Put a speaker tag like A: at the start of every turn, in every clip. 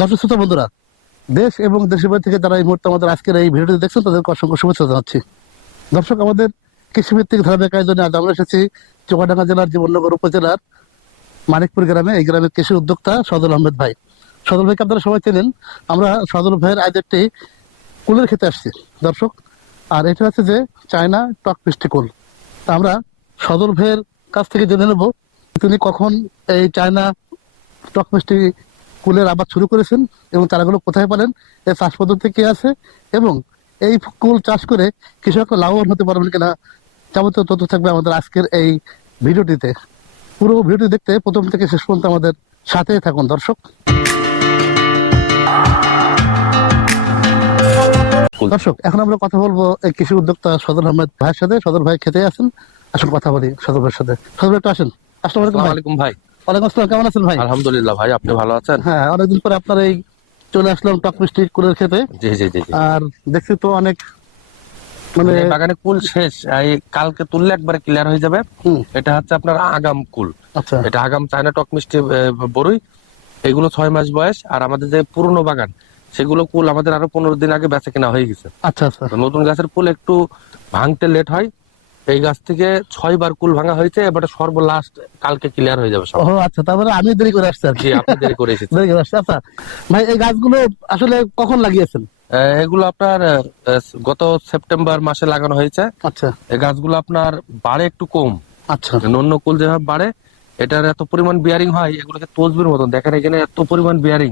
A: দর্শক শ্রোতা বন্ধুরা, দেশ এবং দেশের বাইরে থেকে যারা এই মুহূর্তে আমাদের আজকের এই ভিডিওটি দেখছেন, তাদেরকে অসংখ্য শুভেচ্ছা জানাচ্ছি। দর্শক, আমাদের কৃষিভিত্তিক ধারাবাহিক আয়োজনে আজ আমরা এসেছি চুয়াডাঙ্গা জেলার জীবননগর উপজেলার মানিকপুর গ্রামে। এই গ্রামের কৃষি উদ্যোক্তা সদল আহমেদ ভাই। সদল ভাইকে আপনারা সবাই চেনেন। আমরা সদল ভাইয়ের আজ একটি কুলের খেতে আসছি। দর্শক, আর এটা হচ্ছে যে চায়না টক মিষ্টি কুল। তা আমরা সদল ভাইয়ের কাছ থেকে জেনে নেব তিনি কখন এই চায়না টক মিষ্টি কুলের আবাদ শুরু করেছেন এবং চারাগুলো কোথায় পারেন এর চাষ পদ্ধতি কি আছে এবং এই কুল চাষ করে কৃষকরা লাভবান হতে পারবেন কিনা যাবতীয় তথ্য থাকবে আমাদের আজকের এই ভিডিওটিতে। পুরো ভিডিওটি দেখতে প্রথম থেকে শেষ পর্যন্ত আমাদের সাথে থাকুন, দর্শক। দর্শক, এখন আমরা কথা বলব এই কৃষি উদ্যোক্তা সদর আহমেদ ভাইয়ের সাথে। সদর ভাই খেতে আসেন আসুন কথা বলি সদর ভাইয়ের সাথে। সদর ভাই একটু আসেন। আসসালামু আলাইকুম
B: আলাইকুম ভাই।
A: ওয়ালাইকুম আসসালাম কেমন আছেন ভাই?
B: আলহামদুলিল্লাহ ভাই আপনি ভালো আছেন?
A: হ্যাঁ অনেকদিন পরে আপনার এই চলে আসলাম টক মিষ্টি কুলের খেতে।
B: জি জি জি।
A: আর দেখছি তো অনেক মানে
B: বাগানে কুল শেষ এই কালকে তুললে একবারে ক্লিয়ার হয়ে যাবে। এটা হচ্ছে আপনার আগাম কুল।
A: আচ্ছা।
B: এটা আগাম চায়না টক মিষ্টি বড়ই। এগুলো ছয় মাস বয়স আর আমাদের যে পুরনো বাগান সেগুলো কুল আমাদের আরও পনেরো দিন আগে বেচা কেনা হয়ে গেছে।
A: আচ্ছা আচ্ছা।
B: নতুন গাছের কুল একটু ভাঙতে লেট হয়। এই গাছ থেকে ছয় বার কুল ভাঙা হয়েছে এবার সর্বলাস্ট কালকে ক্লিয়ার হয়ে যাবে
A: ও আচ্ছা তারপরে আমি দেরি করে আসছি আর কি।
B: আপনি দেরি করে এসেছেন।
A: দেরি করে আসছি আচ্ছা। ভাই এই গাছগুলো আসলে কখন লাগিয়েছেন?
B: এগুলো আপনার গত সেপ্টেম্বর মাসে লাগানো হয়েছে।
A: আচ্ছা।
B: এই গাছগুলো আপনার বাড়ে একটু কম।
A: আচ্ছা।
B: অন্য কুল যেভাবে বাড়ে এটার এত পরিমাণ বিয়ারিং হয় এগুলোকে তসবির মতন দেখেন এখানে এত পরিমাণ বিয়ারিং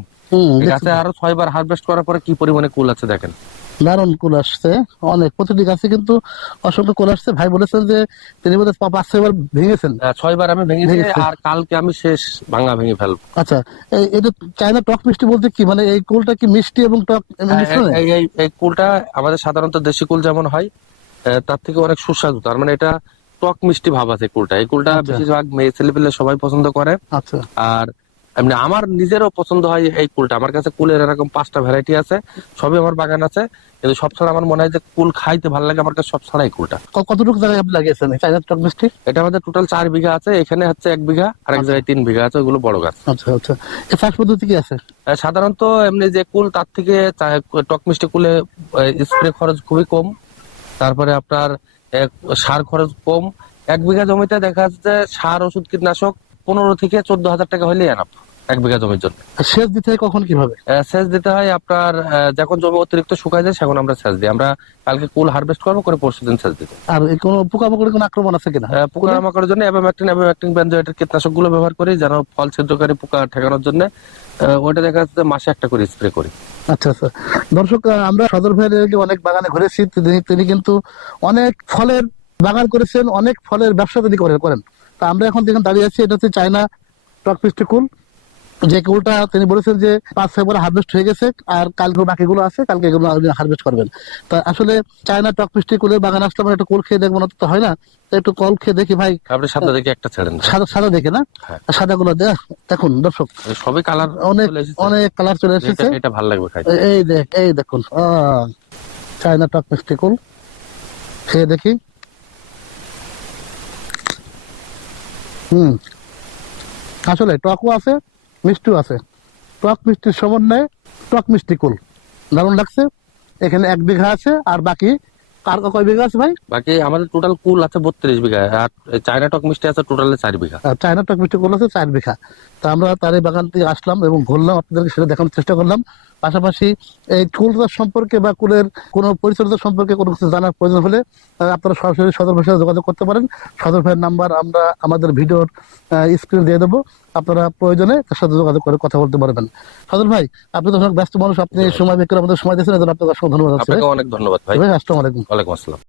B: গাছে আরও ছয়বার হারভেস্ট করার পরে কি পরিমাণে কুল আছে দেখেন।
A: দারুণ কুল আসছে? অনেক। প্রতিটি গাছে কিন্তু অসংখ্য কুল আসছে। ভাই বলেছেন যে তিনি পা- পাঁচ ছয়বার ভেঙেছেন।
B: ছয়বার আমি ভেঙেছি আর কালকে আমি শেষ ভাঙা ভেঙে ফেলব।
A: আচ্ছা এটা চায়না টক মিষ্টি বলতে কি? মানে এই কুলটা কি মিষ্টি এবং টক
B: এই এই এই কুলটা আমাদের সাধারণত দেশি কুল যেমন হয় তার থেকে অনেক সুস্বাদু। তার মানে এটা টক মিষ্টি ভাব আছে কুলটা। এই কুলটা
A: আচ্ছা।
B: বেশিরভাগ মেয়ে ছেলে পেলে সবাই পছন্দ করে।
A: আচ্ছা।
B: আর এমনি আমার নিজেরও পছন্দ হয় এই কুলটা। আমার কাছে কুলের এরকম পাঁচটা ভ্যারাইটি আছে সবই আমার বাগান আছে। কিন্তু সব ছাড়া আমার মনে হয় যে কুল খাইতে ভালো লাগে আমার কাছে সব ছাড়াই কুলটা।
A: কতটুকু জায়গায় আপনি লাগিয়েছেন? চায়না টক মিষ্টি?
B: এটা আমাদের টোটাল চার বিঘা আছে এখানে হচ্ছে এক বিঘা আর এক
A: আচ্ছা।
B: জায়গায় তিন বিঘা আছে ওগুলো বড় গাছ।
A: আচ্ছা আচ্ছা। এই চাষ পদ্ধতি কি আছে?
B: সাধারণত এমনি যে কুল তার থেকে টক মিষ্টি কুলে স্প্রে খরচ খুবই কম। তারপরে আপনার সার খরচ কম। এক বিঘা জমিতে দেখা যাচ্ছে সার ওষুধ কীটনাশক পনেরো থেকে চোদ্দ হাজার টাকা হলেই এনাফ এক বিঘা জমির জন্য।
A: সেচ দিতে হয় কখন কীভাবে?
B: সেচ দিতে হয় আপনার যখন জমি অতিরিক্ত শুকায় যায় সেখন আমরা সেচ দিই। আমরা কালকে কুল হারভেস্ট করব করে পরশু দিন সেচ দিতে
A: আর কোনো পোকামাকড়ের কোনো আক্রমণ আছে কিনা?
B: আহ, পোকা মাকড়ের জন্য অ্যাবামেকটিন অ্যাবামেকটিন বেনজোয়েটের কীটনাশকগুলো ব্যবহার করি যেন ফল ছিদ্রকারী পোকা ঠেকানোর জন্য। ওইটা দেখা যাচ্ছে মাসে একটা করে স্প্রে করি।
A: আচ্ছা আচ্ছা। দর্শক আমরা সদর ভাইয়ের অনেক বাগানে ঘুরেছি। তিনি কিন্তু অনেক ফলের বাগান করেছেন অনেক ফলের ব্যবসা তিনি করে করেন। তা আমরা এখন যেখানে দাঁড়িয়ে আছি এটা হচ্ছে চায়না টক মিষ্টি কুল। যে কুলটা তিনি বলেছেন যে পাঁচ ছয়বার হারভেস্ট হয়ে গেছে আর কালকে বাকিগুলো আছে কালকে এগুলো হারভেস্ট করবেন। তা আসলে চায়না টক মিষ্টি কুলের বাগান আসলে আমরা একটু কুল খেয়ে দেখব না তো হয় না। একটু কল খেয়ে দেখি ভাই।
B: আপনি সামনে দেখে একটা ছেড়েন।
A: সাদা সাদা দেখে না?
B: হ্যাঁ।
A: সাদা গুলো দেখুন দর্শক।
B: সবই কালার
A: অনেক অনেক কালার চলে এসেছে।
B: এটা- ভালো লাগবে
A: এই দেখ এই দেখুন চায়না টক মিষ্টি কুল। খেয়ে দেখি। হুম। আসলে টকও আছে মিষ্টিও আছে। টক মিষ্টির সমন্বয়ে টক মিষ্টি কুল। দারুণ লাগছে। এখানে এক বিঘা আছে আর বাকি কার কয় বিঘা আছে ভাই?
B: বাকি আমাদের টোটাল কুল আছে বত্রিশ বিঘা আর চায়না টক মিষ্টি আছে টোটালে চার বিঘা।
A: চায়না টক মিষ্টি কুল আছে চার বিঘা। তা আমরা তার এই বাগান থেকে আসলাম এবং ঘুরলাম আপনাদেরকে সেটা দেখানোর চেষ্টা করলাম। পাশাপাশি এই কুলদার সম্পর্কে বা কুলের কোনো পরিচর্যা সম্পর্কে কোনো কিছু জানার প্রয়োজন হলে আপনারা সরাসরি সদর ভাইয়ের সাথে যোগাযোগ করতে পারেন। সদর ভাইয়ের নাম্বার আমরা আমাদের ভিডিওর স্ক্রিনে দিয়ে দেবো। আপনারা প্রয়োজনে তার সাথে যোগাযোগ করে কথা বলতে পারবেন। সদর ভাই আপনি তো অনেক ব্যস্ত মানুষ আপনি সময় বের করে আমাদের সময় দিয়েছেন আপনাকে অসংখ্য ধন্যবাদ।
B: অনেক ধন্যবাদ ভাই।
A: ভাই আসসালামু আলাইকুম।
B: ওয়ালাইকুম আসসালাম।